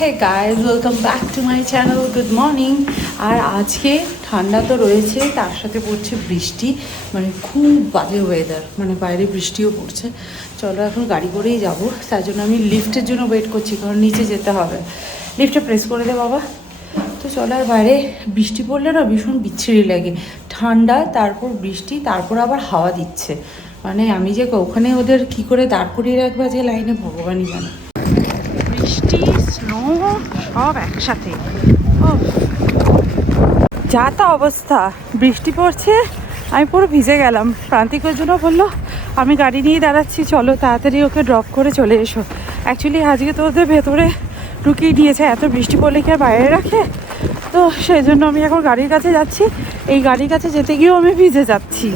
Hey guys, welcome back to my channel. Good morning. আর আজকে ঠান্ডা তো রয়েছে, তার সাথে পড়ছে বৃষ্টি, মানে খুব বাজে ওয়েদার, মানে বাইরে বৃষ্টিও পড়ছে। চলো এখন গাড়ি করেই যাব, তার জন্য আমি লিফটের জন্য ওয়েট করছি, কারণ নিচে যেতে হবে। লিফটে প্রেস করে দে বাবা। তো চলো, আর বাইরে বৃষ্টি পড়লে না ভীষণ বিচ্ছিরি লাগে, ঠান্ডা তারপর বৃষ্টি তারপর আবার হাওয়া দিচ্ছে, মানে আমি যে ওখানে ওদের কি করে দাঁড় করিয়ে রাখবা যে লাইনে, ভগবানই জানে। বৃষ্টি, স্নো সব একসাথে, যা তা অবস্থা। বৃষ্টি পড়ছে, আমি পুরো ভিজে গেলাম। প্রান্তিকের জন্য বললো আমি গাড়ি নিয়ে দাঁড়াচ্ছি, চলো তাড়াতাড়ি ওকে ড্রপ করে চলে এসো। অ্যাকচুয়ালি আজকে তো ওদের ভেতরে ঢুকিয়ে দিয়েছে, এত বৃষ্টি পড়লে কি আর বাইরে রাখে, তো সেই জন্য আমি এখন গাড়ির কাছে যাচ্ছি। এই গাড়ির কাছে যেতে গিয়েও আমি ভিজে যাচ্ছি।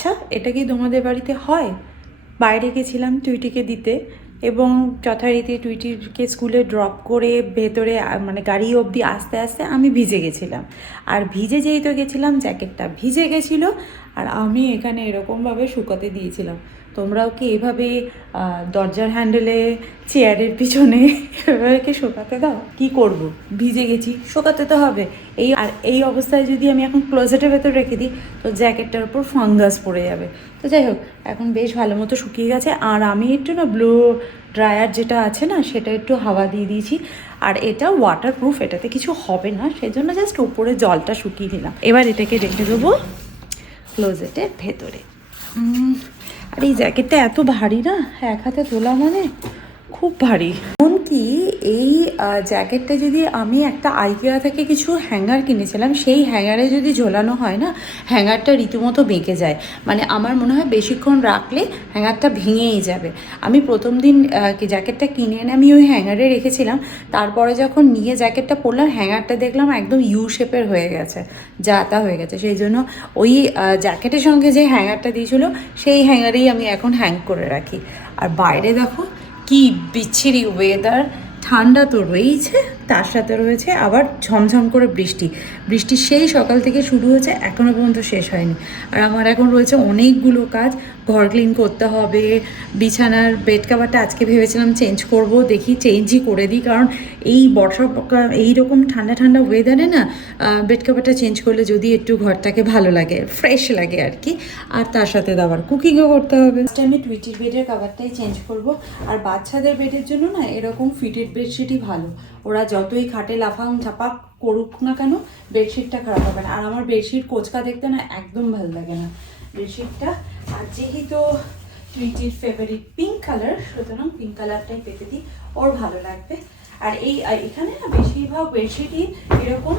আচ্ছা, এটা কি তোমাদের বাড়িতে হয়? বাইরে গেছিলাম টুইটিকে দিতে, এবং যথারীতি টুইটিকে স্কুলে ড্রপ করে ভেতরে মানে গাড়ি অবধি আস্তে আস্তে আমি ভিজে গেছিলাম। আর ভিজে যেই তো গেছিলাম, জ্যাকেটটা ভিজে গেছিলো, আর আমি এখানে এরকমভাবে শুকাতে দিয়েছিলাম। তোমরাও কি এভাবে দরজার হ্যান্ডেলে, চেয়ারের পিছনে এভাবে কি শুকাতে দাও? কি করব, ভিজে গেছি, শুকাতে তো হবে। এই অবস্থায় যদি আমি এখন ক্লোজেটের ভেতর রেখে দিই, তো জ্যাকেটটার উপর ফাঙ্গাস পড়ে যাবে। তো যাই হোক, এখন বেশ ভালো মতো শুকিয়ে গেছে। আর আমি একটু না ব্লো ড্রায়ার যেটা আছে না, সেটা একটু হাওয়া দিয়ে দিয়েছি। আর এটা ওয়াটারপ্রুফ, এটাতে কিছু হবে না, সেই জন্য জাস্ট উপরে জলটা শুকিয়ে দিলাম। এবার এটাকে রেখে দেবো ক্লোজেটের ভেতরে। আর এই জ্যাকেটটা এত ভারী না, এক হাতে তোলা মানে খুব ভারী। এমনকি এই জ্যাকেটটা যদি আমি একটা আইকিয়া থেকে কিছু হ্যাঙ্গার কিনেছিলাম, সেই হ্যাঙ্গারে যদি ঝোলানো হয় না, হ্যাঙ্গারটা রীতিমতো বেঁকে যায়। মানে আমার মনে হয় বেশিক্ষণ রাখলে হ্যাঙ্গারটা ভেঙেই যাবে। আমি প্রথম দিন জ্যাকেটটা কিনে এনে আমি ওই হ্যাঙ্গারে রেখেছিলাম, তারপরে যখন নিয়ে জ্যাকেটটা পরলাম, হ্যাঙ্গারটা দেখলাম একদম ইউ শেপের হয়ে গেছে, যা তা হয়ে গেছে। সেই জন্য ওই জ্যাকেটের সঙ্গে যে হ্যাঙ্গারটা দিয়েছিল, সেই হ্যাঙ্গারেই আমি এখন হ্যাং করে রাখি। আর বাইরে দেখো কি বিচ্ছিরি ওয়েদার, ঠান্ডা তো রয়েছে, তার সাথে রয়েছে আবার ঝমঝম করে বৃষ্টি। বৃষ্টি সেই সকাল থেকে শুরু হয়েছে, এখনও পর্যন্ত শেষ হয়নি। আর আমার এখন রয়েছে অনেকগুলো কাজ, ঘর ক্লিন করতে হবে, বিছানার বেড কাভারটা আজকে ভেবেছিলাম চেঞ্জ করব, দেখি চেঞ্জই করে দিই, কারণ এই এইরকম ঠান্ডা ঠান্ডা ওয়েদারে না বেড কাভারটা চেঞ্জ করলে যদি একটু ঘরটাকে ভালো লাগে, ফ্রেশ লাগে আর কি। আর তার সাথে আবার কুকিংও করতে হবে। আমি টুইটির বেডের কাভারটাই চেঞ্জ করব। আর বাচ্চাদের বেডের জন্য না এরকম ফিটেড বেডশিটই ভালো, ওরা যতই খাটে লাফাং ঝাপাক করুক না কেন, বেডশিটটা খারাপ হবে না। আর আমার বেডশিট কোচকা দেখতে না একদম ভালো লাগে না বেডশিটটা। আর যেহেতু টুইটির ফেভারিট পিঙ্ক কালার, সুতরাং পিঙ্ক কালারটাই পেতে দিই, ওর ভালো লাগবে। আর এখানে না বেশিরভাগ বেডশিটই এরকম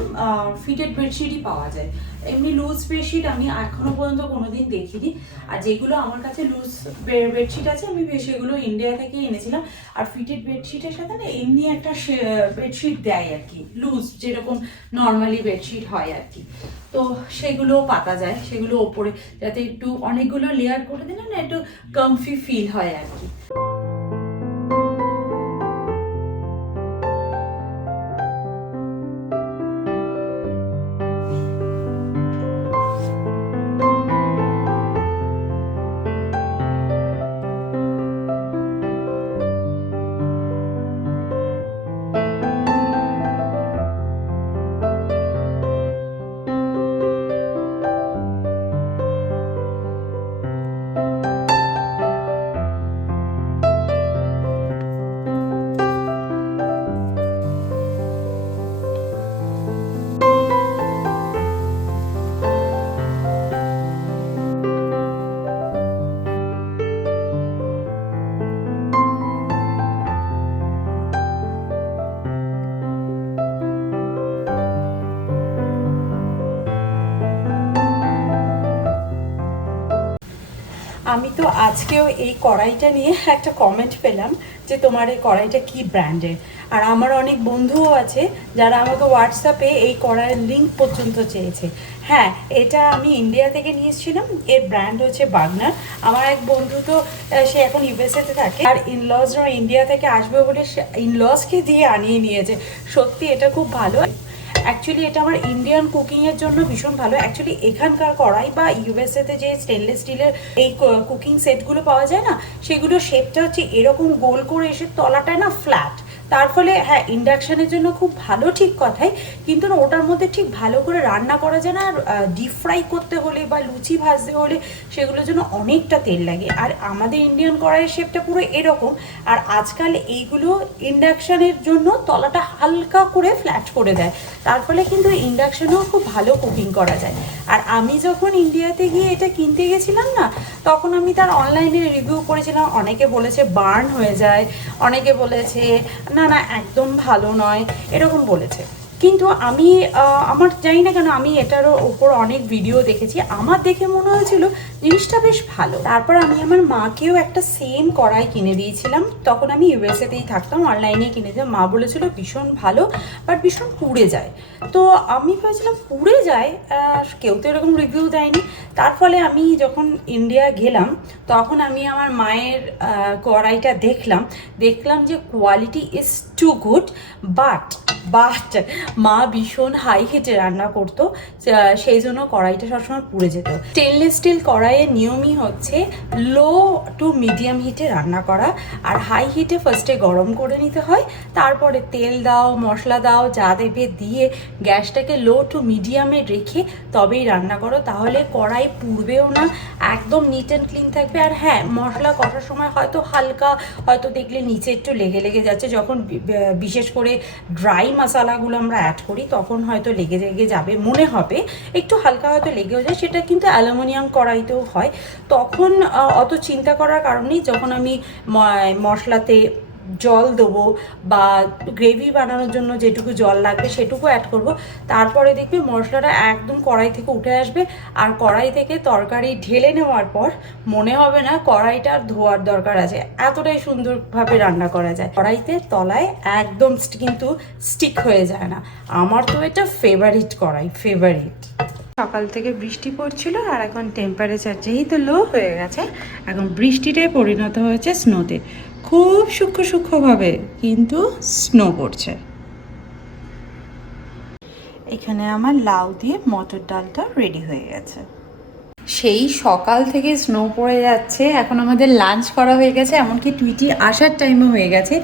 ফিটেড বেডশিটই পাওয়া যায়, এমনি লুজ বেডশিট আমি এখনো পর্যন্ত কোনোদিন দেখিনি। আর যেগুলো আমার কাছে লুজ বেডশিট আছে, আমি সেগুলো ইন্ডিয়া থেকে এনেছিলাম। আর ফিটেড বেডশিটের সাথে না এমনি একটা বেডশিট দেয় আর কি, লুজ যেরকম নর্মালি বেডশিট হয় আর কি, তো সেগুলো পাতা যায়, সেগুলো ওপরে যাতে একটু অনেকগুলো লেয়ার করে দিলে না একটু কমফি ফিল হয় আর কি। আজকেও এই কড়াইটা নিয়ে একটা কমেন্ট পেলাম যে তোমার এই কড়াইটা কি ব্র্যান্ডের। আর আমার অনেক বন্ধুও আছে যারা আমাকে হোয়াটসঅ্যাপে এই কড়াইয়ের লিঙ্ক পর্যন্ত চেয়েছে। হ্যাঁ, এটা আমি ইন্ডিয়া থেকে নিয়ে এসেছিলাম। এর ব্র্যান্ড হচ্ছে বার্গনার। আমার এক বন্ধু তো সে এখন ইউএসএতে থাকে, আর ইনলজরা ইন্ডিয়া থেকে আসবে বলে ইনলজকে দিয়ে আনিয়ে নিয়েছে। সত্যি এটা খুব ভালো। অ্যাকচুয়ালি এটা আমার ইন্ডিয়ান কুকিংয়ের জন্য ভীষণ ভালো। অ্যাকচুয়ালি এখানকার কড়াই বা ইউএসএতে যে স্টেনলেস স্টিলের এই কুকিং সেটগুলো পাওয়া যায় না, সেগুলোর শেপটা হচ্ছে এরকম গোল করে এসে তলাটায় না ফ্ল্যাট। তার ফলে হ্যাঁ, ইন্ডাকশানের জন্য খুব ভালো, ঠিক কথাই, কিন্তু না ওটার মধ্যে ঠিক ভালো করে রান্না করা যায় না। আর ডিপ ফ্রাই করতে হলে বা লুচি ভাজতে হলে সেগুলোর জন্য অনেকটা তেল লাগে। আর আমাদের ইন্ডিয়ান কড়াইয়ের শেপটা পুরো এরকম। আর আজকাল এইগুলো ইন্ডাকশানের জন্য তলাটা হালকা করে ফ্ল্যাট করে দেয়, তার ফলে কিন্তু ইন্ডাকশানেও খুব ভালো কুকিং করা যায়। আর আমি যখন ইন্ডিয়াতে গিয়ে এটা কিনতে গেছিলাম না, তখন আমি তার অনলাইনে রিভিউ করেছিলাম। অনেকে বলেছে বার্ন হয়ে যায়, অনেকে বলেছে না না একদম ভালো নয়, এরকম বলেছে। কিন্তু আমি আমার জানি না কেন, আমি এটার ওপর অনেক ভিডিও দেখেছি, আমার দেখে মনে হয়েছিল জিনিসটা বেশ ভালো। তারপর আমি আমার মাকেও একটা সেম কড়াই কিনে দিয়েছিলাম। তখন আমি ইউএসএতেই থাকতাম, অনলাইনে কিনেছিলাম। মা বলেছিল ভীষণ ভালো, বাট ভীষণ পুড়ে যায়। তো আমি ভেবেছিলাম পুড়ে যায়, কেউ তো এরকম রিভিউ দেয়নি। তার ফলে আমি যখন ইন্ডিয়া গেলাম, তখন আমি আমার মায়ের কড়াইটা দেখলাম যে quality is too good, but মা ভীষণ হাই হিটে রান্না করতো, সেই জন্য কড়াইটা সবসময় পুড়ে যেত। স্টেনলেস স্টিল কড়াইয়ের নিয়মই হচ্ছে লো টু মিডিয়াম হিটে রান্না করা, আর হাই হিটে ফার্স্টে গরম করে নিতে হয়, তারপরে তেল দাও, মশলা দাও, যা দেবে দিয়ে গ্যাসটাকে লো টু মিডিয়ামে রেখে তবেই রান্না করো। তাহলে কড়াই পুড়বেও না, একদম নিট অ্যান্ড ক্লিন থাকবে। আর হ্যাঁ, মশলা কষার সময় হয়তো দেখলে নিচে একটু লেগে যাচ্ছে, যখন বিশেষ করে ড্রাই মশলাগুলো আমরা অ্যাড করি তখন হয়তো লেগে যাবে মনে হবে, একটু হালকা হয়তো লেগেও যায়। সেটা কিন্তু অ্যালুমিনিয়াম কড়াইতেও হয়। তখন অত চিন্তা করার কারণ নেই। যখন আমি মশলাতে জল দেবো বা গ্রেভি বানানোর জন্য যেটুকু জল লাগবে সেটুকু অ্যাড করব, তারপরে দেখবি মশলাটা একদম কড়াই থেকে উঠে আসবে। আর কড়াই থেকে তরকারি ঢেলে নেওয়ার পর মনে হবে না কড়াইটার ধোয়ার দরকার আছে, এতটাই সুন্দরভাবে রান্না করা যায়। কড়াইতে তলায় একদম কিন্তু স্টিক হয়ে যায় না। আমার তো এটা ফেভারিট কড়াই, ফেভারিট। সকাল থেকে বৃষ্টি পড়ছিল, আর এখন টেম্পারেচার যেহেতু লো হয়ে গেছে, এখন বৃষ্টিটাই পরিণত হয়েছে স্নোতে। খুব সূক্ষ্মভাবে কিন্তু স্নো পড়ছে। এখানে আমার লাউ দিয়ে মটর ডালটা রেডি হয়ে গেছে। সেই সকাল থেকে স্নো পড়ে যাচ্ছে, এখন আমাদের লাঞ্চ করা হয়ে গেছে, এমনকি টুইটি আসার টাইমও হয়ে গেছে।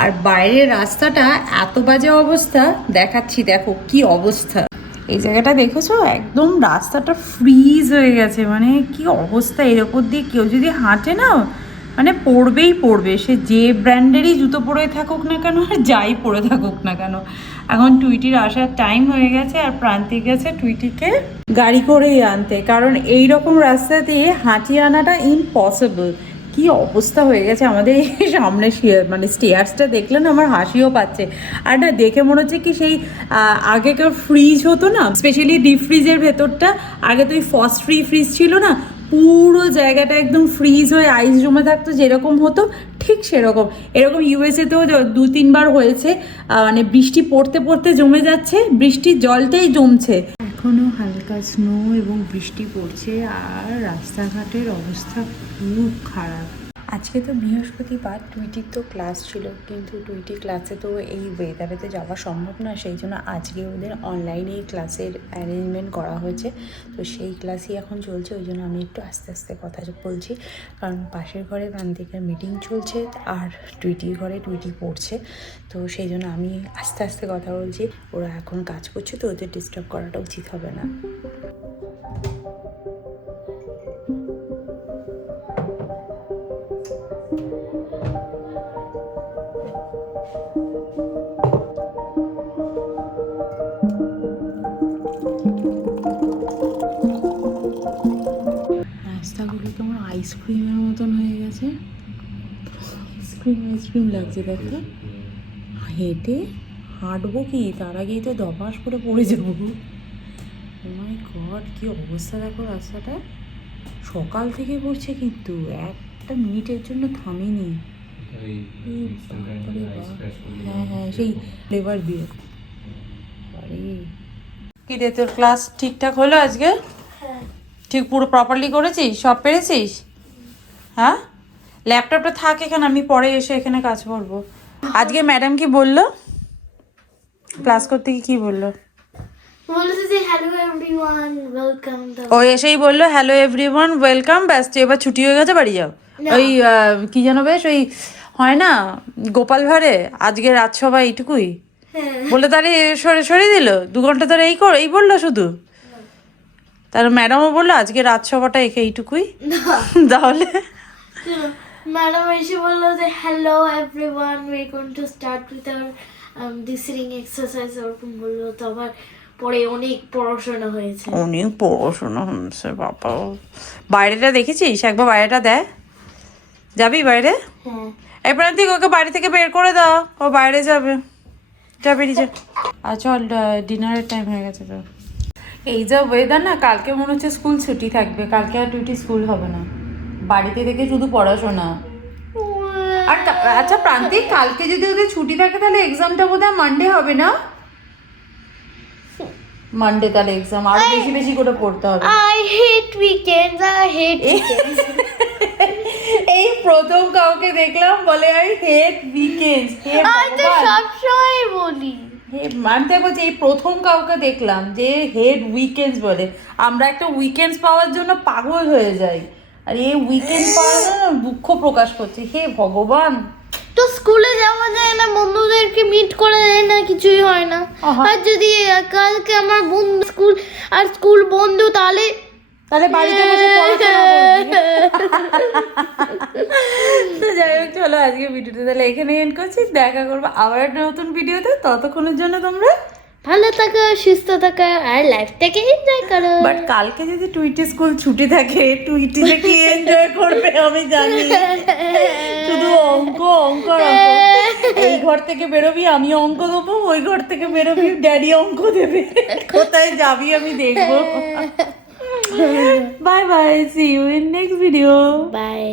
আর বাইরের রাস্তাটা এত বাজে অবস্থা, দেখাচ্ছি দেখো কি অবস্থা। এই জায়গাটা দেখেছো, একদম রাস্তাটা ফ্রিজ হয়ে গেছে, মানে কি অবস্থা। এর ওপর দিয়ে কেউ যদি হাঁটে না, মানে পড়বে, সে যে ব্র্যান্ডেরই জুতো পরে থাকুক না কেন আর যাই পরে থাকুক না কেন। এখন টুইটির আসার টাইম হয়ে গেছে, আর প্রান্তিক গেছে টুইটিকে গাড়ি করেই আনতে, কারণ এই রকম রাস্তা দিয়ে হাঁটিয়ে আনাটা ইম্পসিবল। কি অবস্থা হয়ে গেছে আমাদের এই সামনে, মানে স্টেয়ার্সটা দেখলে না আমার হাসিও পাচ্ছে। আর না দেখে মনে হচ্ছে কি সেই আগেকার ফ্রিজ হতো না, স্পেশালি ডিপ ফ্রিজের ভেতরটা, আগে তো ওই ফস্ট ফ্রিজ ছিল না, পুরো জায়গাটা একদম ফ্রিজ হয়ে আইস জমে থাকতো, যেরকম হতো ঠিক সেরকম। এরকম ইউএসএতেও 2-3 বার হয়েছে, মানে বৃষ্টি পড়তে জমে যাচ্ছে, বৃষ্টির জলটাই জমছে। এখনও হালকা স্নো এবং বৃষ্টি পড়ছে, আর রাস্তাঘাটের অবস্থা খুব খারাপ। আজকে তো বৃহস্পতিবার, টুইটির তো ক্লাস ছিল, কিন্তু টুইটির ক্লাসে তো এই ওয়েদারে তো যাওয়া সম্ভব না, সেই জন্য আজকে ওদের অনলাইনেই ক্লাসের অ্যারেঞ্জমেন্ট করা হয়েছে। তো সেই ক্লাসই এখন চলছে, ওই জন্য আমি একটু আস্তে আস্তে কথা বলছি, কারণ পাশের ঘরে প্রান্তিকের মিটিং চলছে আর টুইটির ঘরে টুইটি পড়ছে, তো সেই জন্য আমি আস্তে আস্তে কথা বলছি। ওরা এখন কাজ করছে, তো ওদের ডিস্টার্ব করাটা উচিত হবে না। রাস্তাগুলো কেমন আইসক্রিমের মতন হয়ে গেছে, আইসক্রিম লাগছে দেখতে। হেঁটে হাঁটবো কি, তার আগেই তো দবাস করে পড়ে যাবো। ও মাই গড, কি অবস্থা দেখো রাস্তাটা। সকাল থেকে পড়ছে কিন্তু একটা মিনিটের জন্য থামেনি। হ্যাঁ হ্যাঁ সেই ফ্লেভার দিয়ে। কি রে তোর ক্লাস ঠিকঠাক হলো আজকে? ঠিক পুরো প্রপারলি করেছিস, সব পেরেছিস? হ্যাঁ, ল্যাপটপটা থাক এখানে, আমি পরে এসে এখানে কাজ করবো। আজকে ম্যাডাম কি বললো ক্লাস করতে, কি বললো? ও এসেই বললো হ্যালো এভরিওয়ান ওয়েলকাম, ব্যাস এবার ছুটি হয়ে গেছে, বাড়ি যাও। ওই কি যেন বেশ ওই হয় না গোপাল ভাঁড়ে, আজকে রাজসভা এইটুকুই বললো, তাহলে সরিয়ে দিল 2 ঘন্টা ধরে এই বললো শুধু। তার ম্যাডামও বললো আজকে রাজসভাটা এইটুকুই। তাহলে ম্যাডাম এসে বললো যে hello everyone we are going to start with our listening exercise, ওরকম বললো। তো আবার পরে অনেক পড়াশোনা হয়েছে, অনেক পড়াশোনা হচ্ছে বাবা। বাইরেটা দেখেছিস? একবার বাইরেটা দেয়, যাবি বাইরে? হ্যাঁ এবার ঠিক ওকে বাড়ি থেকে বের করে দাও, ও বাইরে যাবে, বেরিয়ে যা। চল ডিনারের টাইম হয়ে গেছে তো। এই যা ওয়েদার না, কালকে মনে হচ্ছে স্কুল ছুটি থাকবে, কালকে আর টুইটি স্কুল হবে না, বাড়িতে থেকে শুধু পড়াশোনা। আর আচ্ছা প্রান্তিক, কালকে যদি ওদের ছুটি থাকে তাহলে এক্সামটা বোধহয় মানডে হবে না? মানডে তাহলে এক্সাম, আরো বেশি বেশি করে পড়তে হবে। I hate weekends, I hate weekends. এই প্রথম কাউকে দেখলাম বলে আই হেট উইকেন্ডস। আমি তো সব সময় বলি। মানতে বলছি, এই প্রথম কাউকে দেখলাম যে হেড উইকেন্ডস বলে। আমরা একটা উইকেন্ডস পাওয়ার জন্য পাগল হয়ে যাই, আর এই উইকেন্ড পাওয়ার জন্য দুঃখ প্রকাশ করছি। হে ভগবান, তো স্কুলে যাওয়া যায় না, বন্ধুদেরকে মিট করা যায় না, কিছুই হয় না। আর যদি কালকে আমার বন্ধু স্কুল বন্ধ, তাহলে বাড়িতে বসে পড়াশোনা করবি। তো যাই হোক, চলো আজকে ভিডিওটা তাহলে এখানে এন্ড করছি। দেখা করবো আবার একটা নতুন ভিডিওতে, ততক্ষণের জন্য তোমরা ভালো থাকো, সুস্থ থাকো, আর লাইফটাকে এনজয় করো। বাট কালকে যদি টুইটি স্কুল ছুটি থাকে, টুইটিতে কি এনজয় করবে আমি জানি। শুধু অঙ্ক অঙ্ক অঙ্ক। এই ঘর থেকে বেরোবি আমি অঙ্ক দেবো, ওই ঘর থেকে বেরোবি ড্যাডি অঙ্ক দেবে, কোথায় যাবি আমি দেখবো। Bye bye, see you in next video. By.